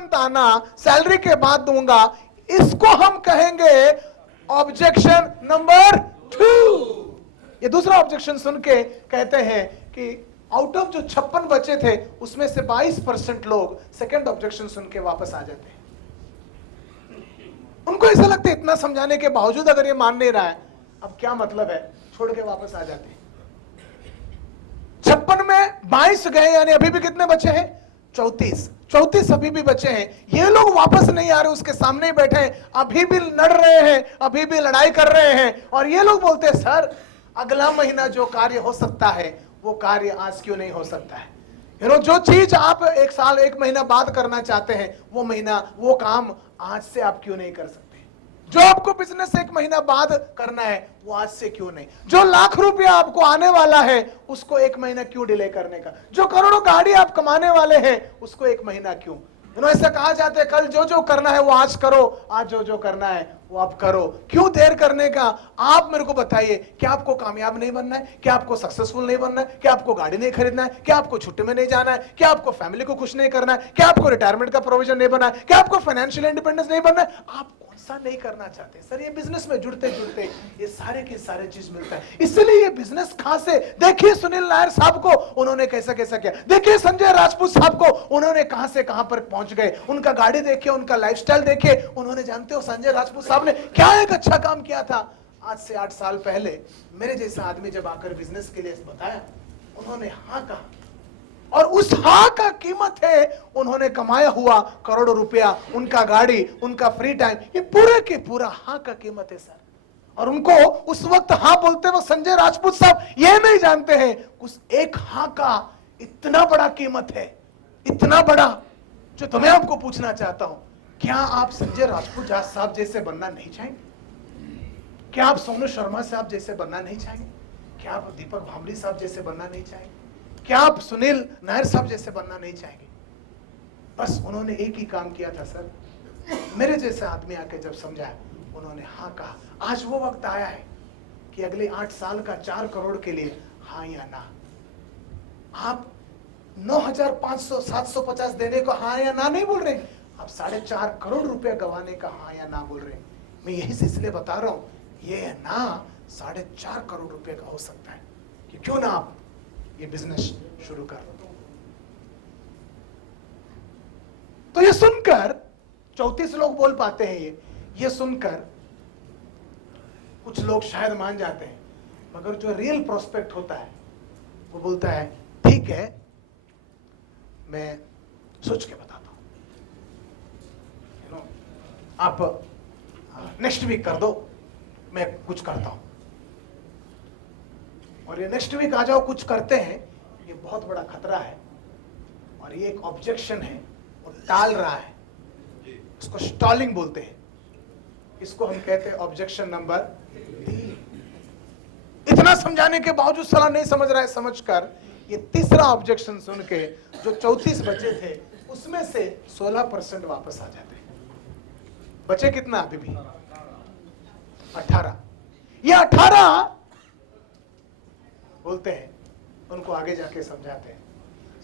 Month आना, salary के बाद दूंगा, इसको हम कहेंगे ऑब्जेक्शन नंबर 2। ये दूसरा ऑब्जेक्शन सुन के कहते हैं कि आउट ऑफ जो 56 बचे थे उसमें से 22% लोग सेकंड ऑब्जेक्शन सुन के वापस आ जाते हैं। उनको ऐसा लगता है इतना समझाने के बावजूद अगर ये मान नहीं रहा है, अब क्या मतलब है, छोड़ के वापस आ जाते हैं। 56 में 22 गए, यानी अभी भी कितने बचे हैं? 34 अभी भी बचे हैं। ये लोग वापस नहीं आ रहे, उसके सामने ही बैठे हैं, अभी भी लड़ रहे हैं, अभी भी लड़ाई कर रहे हैं। और ये लोग बोलते हैं सर अगला महीना जो कार्य हो सकता है वो कार्य आज क्यों नहीं हो सकता है? जो चीज आप 1 साल 1 महीना बाद करना चाहते हैं वो महीना वो काम आज से आप क्यों नहीं कर सकते? जो आपको बिजनेस 1 महीना बाद करना है वो आज से क्यों नहीं? जो लाख रुपया आपको आने वाला है उसको 1 महीना क्यों डिले करने का? जो करोड़ों गाड़ी आप कमाने वाले हैं उसको 1 महीना क्यों? ऐसा कहा जाता है कल जो जो करना है वो आज करो, आज जो जो करना है वो आप करो, क्यों देर करने का? आप मेरे को बताइए, क्या आपको कामयाब नहीं बनना है? क्या आपको सक्सेसफुल नहीं बनना है? क्या आपको गाड़ी नहीं खरीदना है? क्या आपको छुट्टी में नहीं जाना है? क्या आपको फैमिली को खुश नहीं करना है? क्या आपको रिटायरमेंट का प्रोविजन नहीं बनना है? क्या आपको फाइनेंशियल इंडिपेंडेंस नहीं बनना है? आप कौन सा नहीं करना चाहते? सर ये बिजनेस में जुड़ते जुड़ते ये सारे के सारे चीज मिलता है, इसलिए ये बिजनेस खास है। देखिए सुनील नायर साहब को उन्होंने कैसा कैसा किया, देखिए संजय राजपूत साहब को उन्होंने कहां से कहां पर पहुंच गए, उनका गाड़ी देखिए, उनका लाइफस्टाइल देखिए। उन्होंने, जानते हो संजय राजपूत साहब ने क्या एक अच्छा काम किया था? आज से 8 साल पहले मेरे जैसा आदमी जब आकर बिजनेस के लिए बताया, उन्होंने हाँ कहा, और उस हाँ का कीमत है उन्होंने कमाया हुआ करोड़ों रुपया, उनका गाड़ी, उनका फ्री टाइम, ये पूरे के पूरा हाँ का कीमत है सर। और उनको उस वक्त हाँ बोलते वक्त संजय राजपूत साहब ये नहीं जानते हैं उस एक हाँ का इतना बड़ा कीमत है, इतना बड़ा, जो तुम्हें आपको पूछना चाहता हूं, क्या आप संजय राजपूत साहब जैसे बनना नहीं चाहेंगे? क्या आप सोनू शर्मा साहब जैसे बनना नहीं चाहेंगे? क्या आप दीपक भांबरी साहब जैसे बनना नहीं चाहेंगे? क्या आप सुनील नायर साहब जैसे बनना नहीं चाहेंगे? बस उन्होंने एक ही काम किया था सर, मेरे जैसे आदमी आके जब समझाया, उन्होंने हाँ कहा। आज वो वक्त आया है कि अगले 8 साल का 4 करोड़ के लिए हाँ या ना। आप 9,500 750 देने को हाँ या ना नहीं बोल रहे, आप 4.5 करोड़ रुपया गंवाने का हाँ या ना बोल रहे। मैं यही से इसलिए बता रहा हूं, ये ना 4.5 करोड़ रुपए का हो सकता है कि क्यों ना आप ये बिजनेस शुरू कर। तो ये सुनकर 34 लोग बोल पाते हैं, ये सुनकर कुछ लोग शायद मान जाते हैं, मगर जो रियल प्रोस्पेक्ट होता है वो बोलता है ठीक है, मैं सोच के बताता हूं, आप नेक्स्ट वीक कर दो, मैं कुछ करता हूं। और ये नेक्स्ट वीक आ जाओ कुछ करते हैं, ये बहुत बड़ा खतरा है। और ये एक ऑब्जेक्शन है, वो टाल रहा है, इसको स्टॉलिंग बोलते हैं, इसको हम कहते हैं ऑब्जेक्शन नंबर 3। इतना समझाने के बावजूद साला नहीं समझ रहा है, समझकर ये तीसरा ऑब्जेक्शन सुन के जो 34 बचे थे उसमें से 16% वापस आ जाते हैं। बचे कितना अभी भी? 18। ये 18 बोलते हैं, उनको आगे जाके समझाते हैं,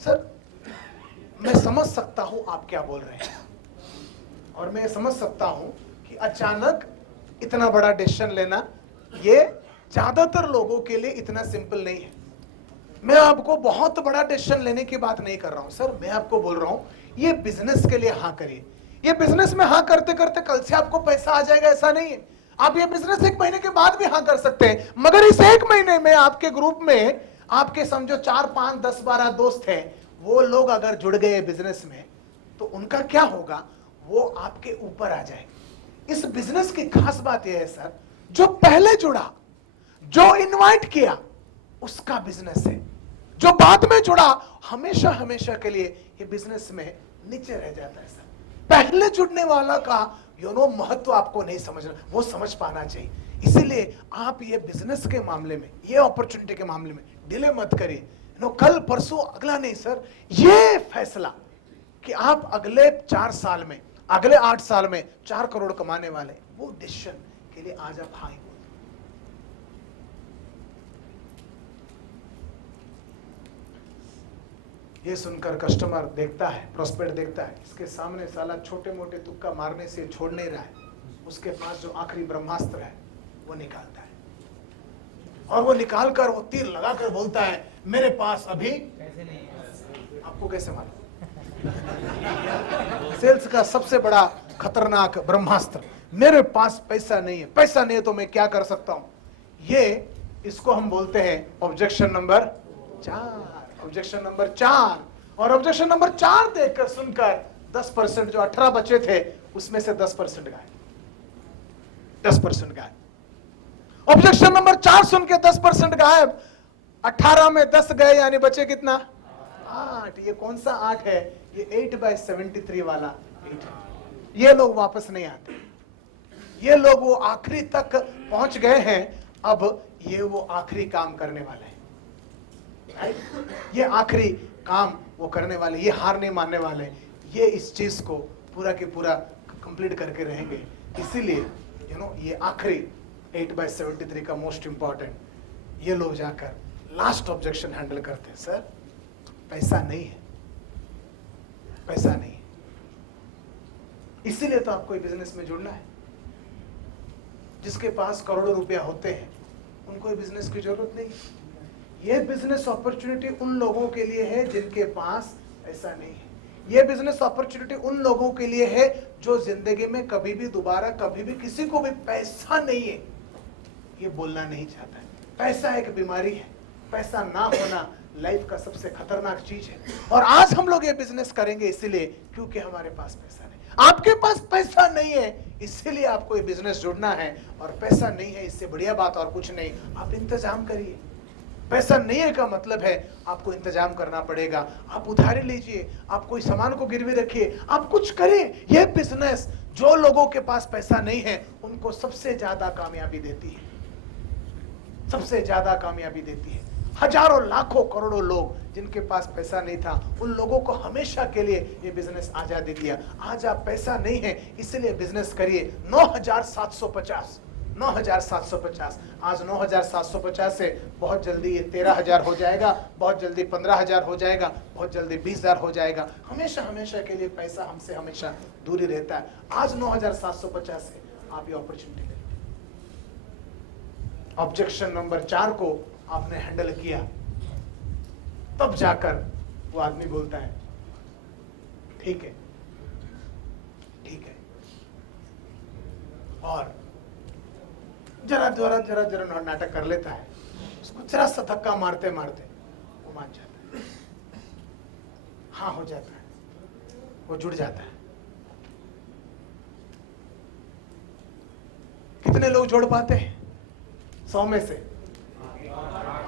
सर मैं समझ सकता हूं आप क्या बोल रहे हैं, और मैं समझ सकता हूं कि अचानक इतना बड़ा डिसीजन लेना ये ज्यादातर लोगों के लिए इतना सिंपल नहीं है। मैं आपको बहुत बड़ा डिसीजन लेने की बात नहीं कर रहा हूं सर, मैं आपको बोल रहा हूं ये बिजनेस के लिए हाँ करिए। ये बिजनेस में हाँ करते करते कल से आपको पैसा आ जाएगा ऐसा नहीं है। आप ये बिजनेस 1 महीने के बाद भी हाँ कर सकते हैं, मगर इस 1 महीने में आपके ग्रुप में आपके समझो 4 5 10 12 दोस्त हैं, वो लोग अगर जुड़ गए बिजनेस में तो उनका क्या होगा, वो आपके ऊपर आ जाएंगे। इस बिजनेस की खास बात यह है सर, जो पहले जुड़ा, जो इनवाइट किया उसका बिजनेस है, जो बाद में जुड़ा हमेशा हमेशा के लिए ये बिजनेस में नीचे रह जाता है सर। पहले जुड़ने वाला का महत्व आपको नहीं समझना, वो समझ पाना चाहिए। इसीलिए आप ये बिजनेस के मामले में, ये अपॉर्चुनिटी के मामले में डिले मत करिए। कल परसों अगला नहीं सर, ये फैसला कि आप अगले 4 साल में, अगले 8 साल में 4 करोड़ कमाने वाले, वो डिसीजन के लिए आज आप हाँ ही बोल। ये सुनकर कस्टमर देखता है, प्रोस्पेक्ट देखता है, इसके सामने साला छोटे मोटे तुक्का मारने से छोड़ नहीं रहा है, उसके पास जो आखिरी ब्रह्मास्त्र है वो निकालता है, और वो निकाल कर वो तीर लगाकर बोलता है मेरे पास अभी पैसे नहीं है। आपको कैसे मालूम? सेल्स का सबसे बड़ा खतरनाक ब्रह्मास्त्र, मेरे पास पैसा नहीं है, पैसा नहीं है तो मैं क्या कर सकता हूं, ये इसको हम बोलते हैं ऑब्जेक्शन नंबर 4। ऑब्जेक्शन नंबर 4, और ऑब्जेक्शन नंबर 4 देखकर सुनकर 10% जो 18 बचे थे उसमें से 10% गायब, 10% गायब। ऑब्जेक्शन नंबर 4 सुन के 10% गायब, 18 में 10 गए यानी बचे कितना? 8। ये कौन सा 8 है? ये 8/73 वाला 8 है। ये लोग वापस नहीं आते, ये लोग वो आखिरी तक पहुंच गए हैं, अब ये वो आखिरी काम करने वाले हैं, ये आखिरी काम वो करने वाले, ये हार नहीं मानने वाले, ये इस चीज को पूरा के पूरा कंप्लीट करके रहेंगे। इसीलिए ये आखिरी 8/73 का मोस्ट इंपॉर्टेंट, ये लोग जाकर लास्ट ऑब्जेक्शन हैंडल करते हैं, सर पैसा नहीं है, पैसा नहीं है। इसीलिए तो आपको बिजनेस में जुड़ना है। जिसके पास करोड़ों रुपया होते हैं उनको बिजनेस की जरूरत नहीं है। ये बिजनेस अपॉर्चुनिटी उन लोगों के लिए है जिनके पास पैसा नहीं है। ये बिजनेस अपॉर्चुनिटी उन लोगों के लिए है जो जिंदगी में कभी भी दोबारा कभी भी किसी को भी पैसा नहीं है ये बोलना नहीं चाहता है। पैसा एक बीमारी है, पैसा ना होना लाइफ का सबसे खतरनाक चीज है। और आज हम लोग ये बिजनेस करेंगे इसीलिए क्योंकि हमारे पास पैसा नहीं। आपके पास पैसा नहीं है इसीलिए आपको ये बिजनेस जुड़ना है, और पैसा नहीं है इससे बढ़िया बात और कुछ नहीं, आप इंतजाम करिए। पैसा नहीं है का मतलब है आपको इंतजाम करना पड़ेगा, आप उधारी लीजिए, आप कोई सामान को गिरवी रखिए, आप कुछ करें। यह बिजनेस जो लोगों के पास पैसा नहीं है उनको सबसे ज्यादा कामयाबी देती है, सबसे ज्यादा कामयाबी देती है। हजारों लाखों करोड़ों लोग जिनके पास पैसा नहीं था उन लोगों को हमेशा के लिए ये बिजनेस आजादी दिया। आज आप पैसा नहीं है इसलिए बिजनेस करिए। 9,750 9,750, आज 9,750 से बहुत जल्दी ये 13,000 हो जाएगा, बहुत जल्दी 15,000 हो जाएगा, बहुत जल्दी 20,000 हो जाएगा। हमेशा हमेशा के लिए पैसा हमसे हमेशा दूरी रहता है। आज 9,750 से आप ये अपॉर्चुनिटी ले। ऑब्जेक्शन नंबर 4 को आपने हैंडल किया, तब जाकर वो आदमी बोलता है ठीक है, ठीक है, और जरा जरा नाटक कर लेता है, उसको जरा सा धक्का मारते मारते वो मान जाता है, हाँ हो जाता है, वो जुड़ जाता है। कितने लोग जोड़ पाते हैं? 100 में से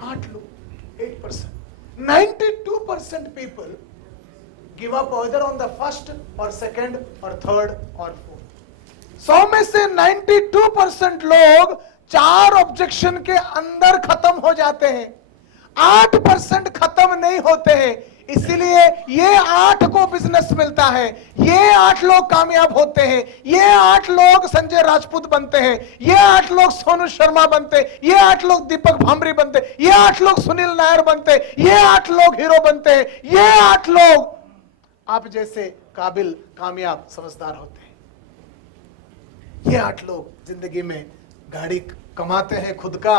8 लोग, 8%। 92% people give up either on the first or second or third or fourth. 100 में से 92% लोग 4 ऑब्जेक्शन के अंदर खत्म हो जाते हैं, 8% खत्म नहीं होते हैं। इसीलिए ये 8 को बिजनेस मिलता है, ये 8 लोग कामयाब होते हैं, ये 8 लोग संजय राजपूत बनते हैं, ये 8 लोग सोनू शर्मा बनते, ये 8 लोग दीपक भांबरी बनते, ये 8 लोग सुनील नायर बनते, ये 8 लोग हीरो बनते हैं, ये 8 लोग आप जैसे काबिल कामयाब समझदार होते हैं। ये 8 लोग जिंदगी में गाड़ी कमाते हैं खुद का,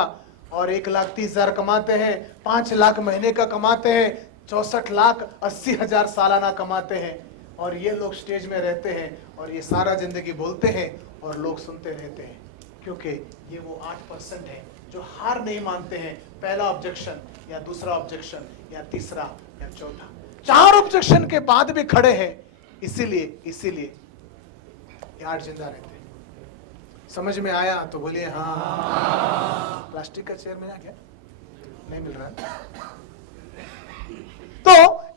और 1,30,000 कमाते हैं, 5 लाख महीने का कमाते हैं, 64,80,000 सालाना कमाते हैं, और ये लोग स्टेज में रहते हैं और ये सारा जिंदगी बोलते हैं और लोग सुनते रहते हैं, क्योंकि ये वो 8% है जो हार नहीं मानते हैं। पहला ऑब्जेक्शन या दूसरा ऑब्जेक्शन या तीसरा या चौथा, 4 ऑब्जेक्शन के बाद भी खड़े हैं, इसीलिए ये 8 जिंदा रहते हैं। समझ में आया तो बोलिए हाँ। प्लास्टिक का चेयर मिला क्या? नहीं मिल रहा। तो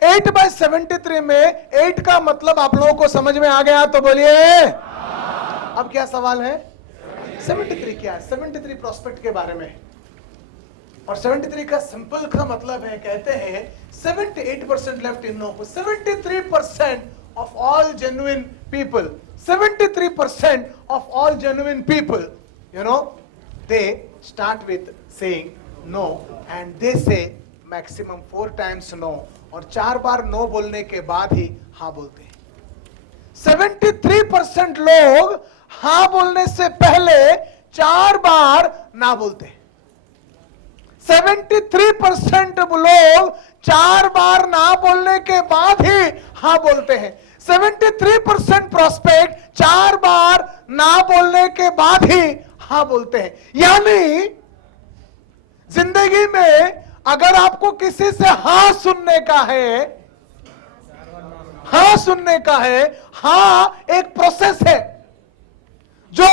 8/73 में 8 का मतलब आप लोगों को समझ में आ गया तो बोलिए। अब क्या सवाल है? 73 क्या है? 73 प्रोस्पेक्ट के बारे में, और 73 का सिंपल का मतलब है, कहते हैं 78% left in no, 73% of all genuine people, 73% of all genuine people, they start with saying no and they say maximum 4 times no, और 4 बार नो बोलने के बाद ही हाँ बोलते हैं। 73% लोग हाँ बोलने से पहले 4 बार ना बोलते हैं। 73% लोग 4 बार ना बोलने के बाद ही हाँ बोलते हैं। 73% प्रोस्पेक्ट 4 बार ना बोलने के बाद ही हाँ बोलते हैं। यानी जिंदगी में अगर आपको किसी से हाँ सुनने का है, हाँ सुनने का है, हाँ एक प्रोसेस है जो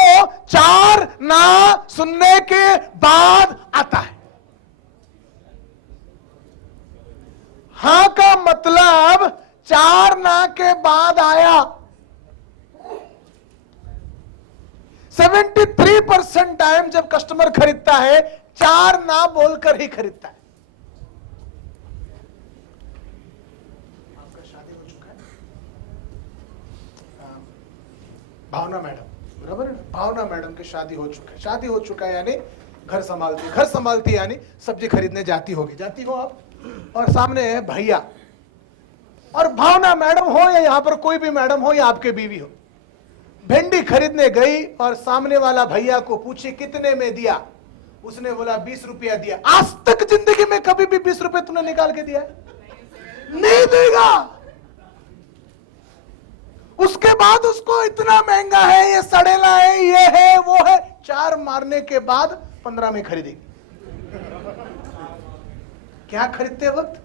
4 ना सुनने के बाद आता है। हाँ का मतलब 4 ना के बाद आया। 73% टाइम जब कस्टमर खरीदता है 4 ना बोलकर ही खरीदता है। आपका शादी हो चुका है? भावना मैडम, बराबर है? भावना मैडम की शादी हो चुका है। शादी हो चुका है यानी घर संभालती यानी सब्जी खरीदने जाती हो आप, और सामने है भैया, और भावना मैडम हो या यहां पर कोई भी मैडम हो या आपके बीवी हो, भिंडी खरीदने गई और सामने वाला भैया को पूछे कितने में दिया, उसने बोला 20 रुपया दिया। आज तक जिंदगी में कभी भी 20 रुपए तूने निकाल के दिया है? नहीं देगा। उसके बाद उसको इतना महंगा है, ये सड़ेला है, ये है वो है, 4 मारने के बाद 15 में खरीदेगी। क्या खरीदते वक्त?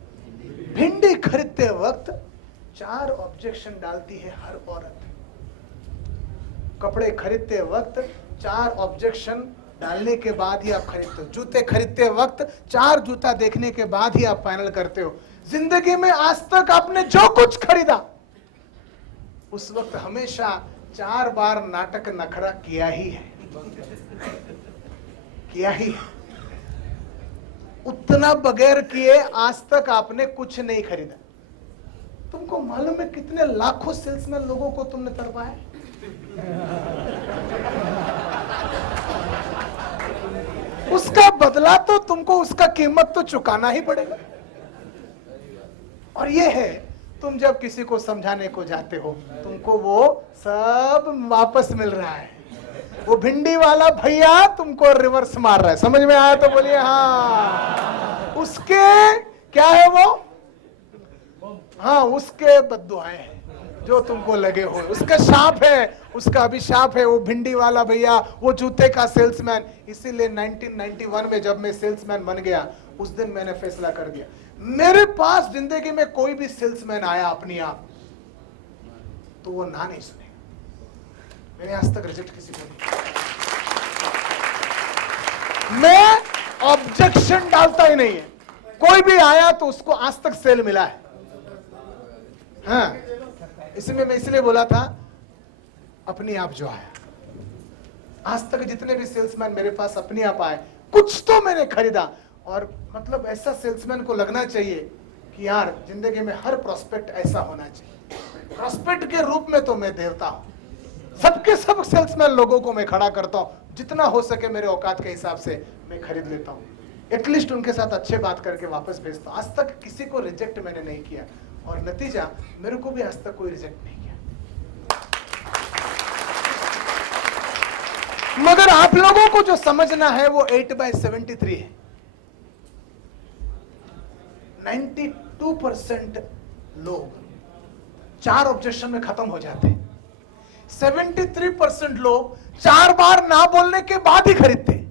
भिंडी खरीदते वक्त 4 ऑब्जेक्शन डालती है हर औरत। कपड़े खरीदते वक्त 4 ऑब्जेक्शन डालने के बाद ही आप खरीदते हो। जूते खरीदते वक्त 4 जूता देखने के बाद ही आप फाइनल करते हो। जिंदगी में आज तक आपने जो कुछ खरीदा उस वक्त हमेशा 4 बार नाटक नखरा किया ही है, किया ही है। उतना बगैर किए आज तक आपने कुछ नहीं खरीदा। तुमको मालूम है कितने लाखों सेल्समैन लोगों को तुमने तरपाया? उसका बदला तो तुमको, उसका कीमत तो चुकाना ही पड़ेगा। और ये है, तुम जब किसी को समझाने को जाते हो तुमको वो सब वापस मिल रहा है। वो भिंडी वाला भैया तुमको रिवर्स मार रहा है। समझ में आया तो बोलिए हाँ। उसके क्या है वो? हाँ, उसके बद्दुआएं हैं जो तुमको लगे हो, उसका शाप है, उसका अभिशाप है। वो भिंडी वाला भैया, वो जूते का सेल्समैन। इसीलिए 1991 में जब मैं सेल्समैन बन गया उस दिन मैंने फैसला कर दिया, मेरे पास जिंदगी में कोई भी सेल्समैन आया अपनी आप तो वो ना नहीं सुनेगा। मैंने आज तक रिजेक्ट किसी को नहीं। मैं ऑब्जेक्शन डालता ही नहीं है। कोई भी आया तो उसको आज तक सेल मिला है। हाँ, इसमें मैं इसलिए बोला था अपनी आप जो आया, आज तक जितने भी सेल्समैन मेरे पास अपनी आप आए, कुछ तो मैंने खरीदा। और मतलब ऐसा सेल्समैन को लगना चाहिए कि यार जिंदगी में हर प्रोस्पेक्ट ऐसा होना चाहिए। प्रोस्पेक्ट के रूप में तो मैं देवता हूं। सबके सब सेल्समैन लोगों को मैं खड़ा करता हूं, जितना हो सके मेरे औकात के हिसाब से मैं खरीद लेता हूं। एटलीस्ट उनके साथ अच्छे बात करके वापस भेजता हूं। आज तक किसी को रिजेक्ट मैंने नहीं किया, और नतीजा मेरे को भी आज तक कोई रिजेक्ट नहीं किया। मगर आप लोगों को जो समझना है वो 8/73 है। 92% लोग 4 ऑब्जेक्शन में खत्म हो जाते हैं। 73% लोग 4 बार ना बोलने के बाद ही खरीदते हैं।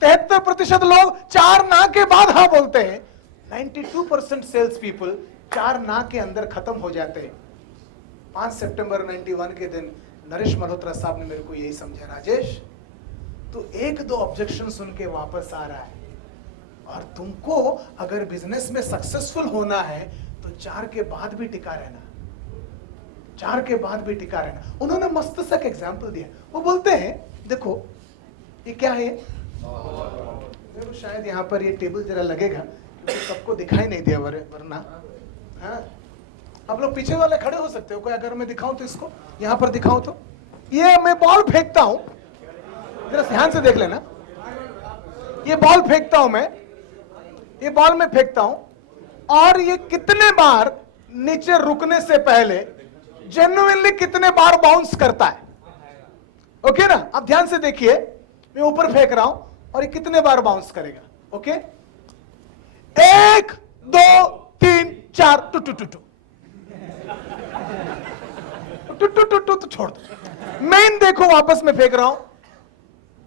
73% लोग 4 ना के बाद हाँ बोलते हैं। 92% सेल्स पीपल 4 ना के अंदर खत्म हो जाते हैं। 5 सितंबर 91 के दिन नरेश मल्होत्रा साहब ने मेरे को यही समझा, राजेश तू 1-2 ऑब्जेक्शन सुन के वापस आ रहा है, और तुमको अगर बिजनेस में सक्सेसफुल होना है तो 4 के बाद भी टिका रहना, 4 के बाद भी टिका रहना। उन्होंने मस्त सा एग्जाम्पल दिया। वो बोलते हैं देखो ये क्या है, देखो शायद यहाँ पर ये टेबल जरा लगेगा क्योंकि सबको दिखाई नहीं दिया वरना। हाँ, आप लोग पीछे वाले खड़े हो सकते हो कोई, अगर मैं दिखाऊं तो इसको यहाँ पर दिखाऊं तो ये मैं बॉल फेंकता हूं, जरा ध्यान से देख लेना। ये बॉल फेंकता हूं मैं, ये बॉल मैं फेंकता हूं और ये कितने बार नीचे रुकने से पहले जेन्युइनली कितने बार बाउंस करता है। ओके ना, आप ध्यान से देखिए, मैं ऊपर फेंक रहा हूं और ये कितने बार बाउंस करेगा। Okay, 1 2 3 4 two two two two two two two two, तो छोड़ दो। मेन देखो, वापस में फेंक रहा हूं,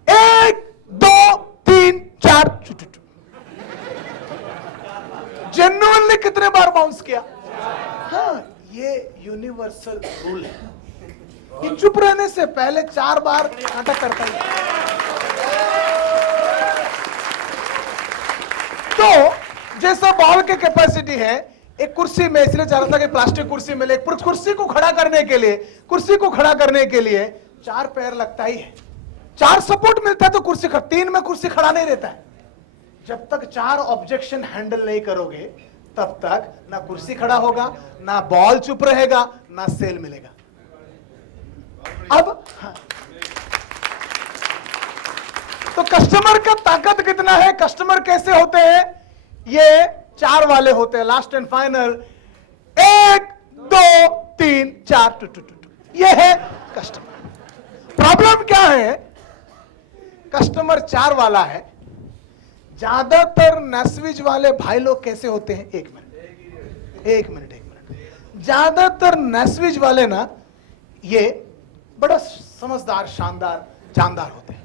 1 2 3 4 टू टू टू। जेन्युइनली कितने बार बाउंस किया। हाँ, ये यूनिवर्सल रूल है कि चुप रहने से पहले 4 बार नाटक करता है। तो जैसा बॉल के कैपेसिटी है, एक कुर्सी में, इसलिए चाह रहा था कि प्लास्टिक कुर्सी मिले, कुर्सी को खड़ा करने के लिए 4 पैर लगता ही है, 4 सपोर्ट मिलता है तो कुर्सी 3 में कुर्सी खड़ा नहीं रहता है। जब तक 4 ऑब्जेक्शन हैंडल नहीं करोगे तब तक ना कुर्सी खड़ा होगा, ना बॉल चुप रहेगा, ना सेल मिलेगा। अब हाँ। तो कस्टमर का ताकत कितना है, कस्टमर कैसे होते हैं, ये 4 वाले होते हैं, last and final 1 2 3 4 two two two. ये है कस्टमर। प्रॉब्लम क्या है, कस्टमर 4 वाला है। ज्यादातर नस्विज वाले भाई लोग कैसे होते हैं, एक मिनट, ज्यादातर नस्विज वाले ना ये बड़ा समझदार, शानदार, जानदार होते हैं।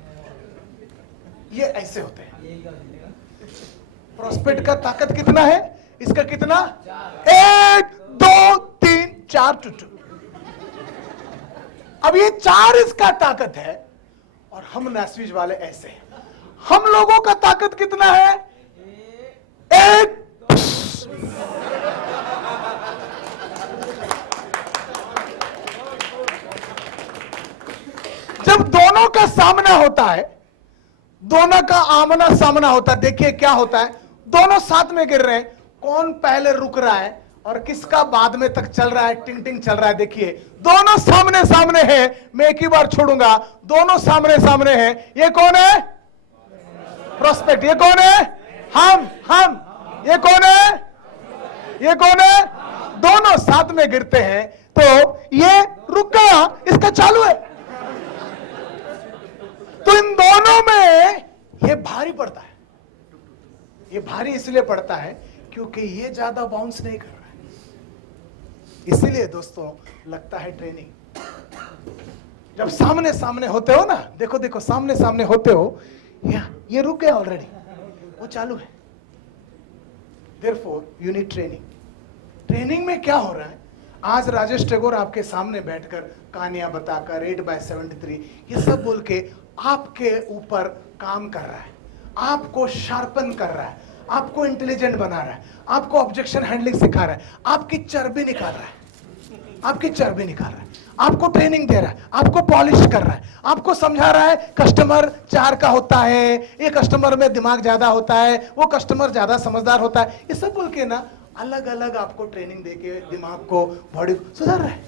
ये ऐसे होते हैं। प्रोस्पेक्ट का ताकत कितना है, इसका कितना, 1 2 3 4 टू टू। अब ये 4 इसका ताकत है और हम नस्विज वाले ऐसे हैं। हम लोगों का ताकत कितना है, 1 जब दोनों का सामना होता है, दोनों का आमना सामना होता है, देखिए क्या होता है, दोनों साथ में गिर रहे हैं, कौन पहले रुक रहा है और किसका बाद में तक चल रहा है, टिंग टिंग चल रहा है। देखिए दोनों सामने सामने है, मैं एक ही बार छोड़ूंगा, दोनों सामने सामने है। ये कौन है, प्रोस्पेक्ट। ये कौन है, हम। ये कौन है, दोनों साथ में गिरते हैं तो ये रुक गया, इसका चालू है। तो इन दोनों में ये भारी पड़ता है। ये भारी इसलिए पड़ता है क्योंकि ये ज्यादा बाउंस नहीं कर रहा है। इसीलिए दोस्तों लगता है ट्रेनिंग। जब सामने सामने होते हो ना, देखो सामने सामने होते हो, ये रुक गया ऑलरेडी, वो चालू है। Therefore you need training. Training में क्या हो रहा है, आज राजेश टैगोर आपके सामने बैठकर कहानियां बताकर 8/73 ये सब बोल के आपके ऊपर काम कर रहा है, आपको शार्पन कर रहा है, आपको इंटेलिजेंट बना रहा है, आपको ऑब्जेक्शन हैंडलिंग सिखा रहा है, आपकी चर्बी निकाल रहा है, आपको ट्रेनिंग दे रहा है, आपको पॉलिश कर रहा है, आपको समझा रहा है कस्टमर 4 का होता है, ये कस्टमर में दिमाग ज्यादा होता है, वो कस्टमर ज्यादा समझदार होता है। ये सब बोल के ना अलग अलग आपको ट्रेनिंग देके दिमाग को, बॉडी को सुधार रहा है।